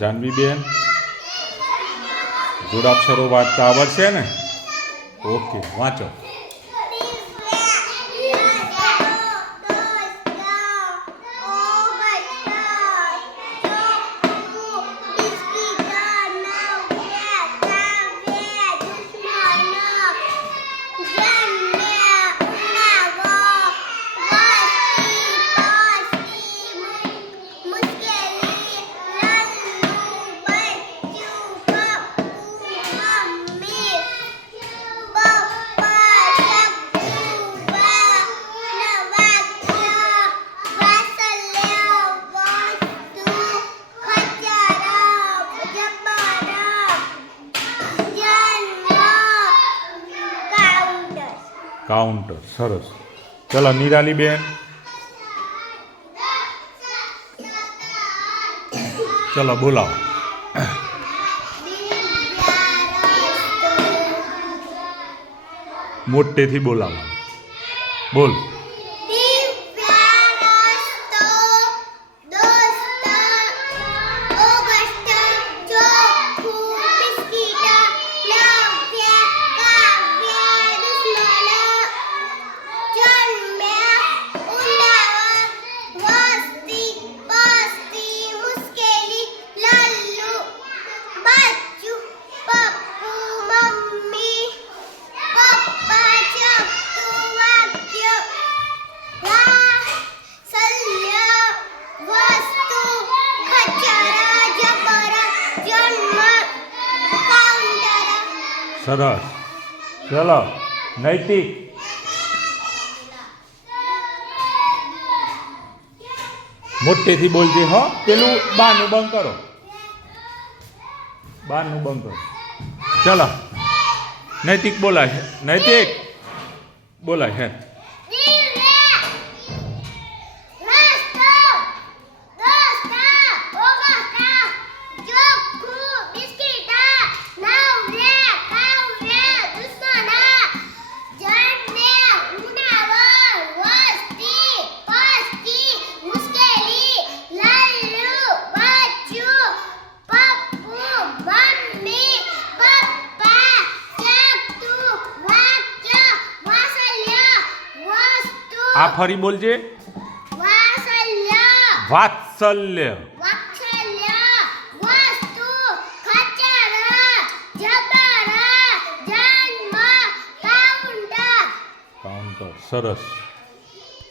જાનવીબેન જોડાક્ષરો વાંચતા આવડશે ને? ઓકે, વાંચો. કાઉન્ટર. સરસ. ચલો નિરાલીબેન, ચલો બોલાવો. મોટેથી બોલાવો. બોલ. સરસ. ચલો નૈતિક, મોટેથી બોલજે. હો, પેલું બાનું બંધ કરો, બાનું બંધ કરો. ચલો નૈતિક બોલાય. નૈતિક બોલાય. હે, આ ફરી બોલજે. વાત્સલ્ય. વાત્સલ્ય. વસ્તુ, ખચર, જબર, જન્મ, કાઉન્ટર. કાઉન્ટર. સરસ.